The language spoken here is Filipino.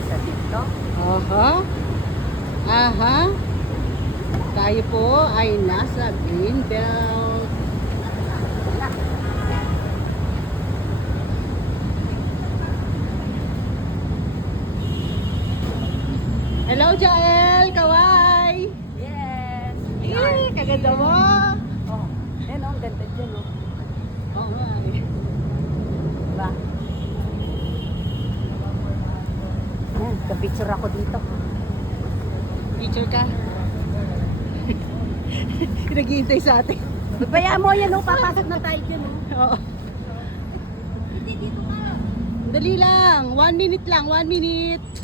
doon sa TikTok. Aha. Aha. Tayo po ay nasa Greenbelt. Hello, Jael! Kawai! Yes! Eh, kaganda mo! Oh, yan oh, ang ganda dyan oh. Oo nga eh. Diba? Yan, ka-picture ako dito. Picture ka? Naghihintay sa atin. Bayaan mo yan oh, papasok na tayo dyan oh. Oo. Dali lang. 1 minute lang. 1 minute.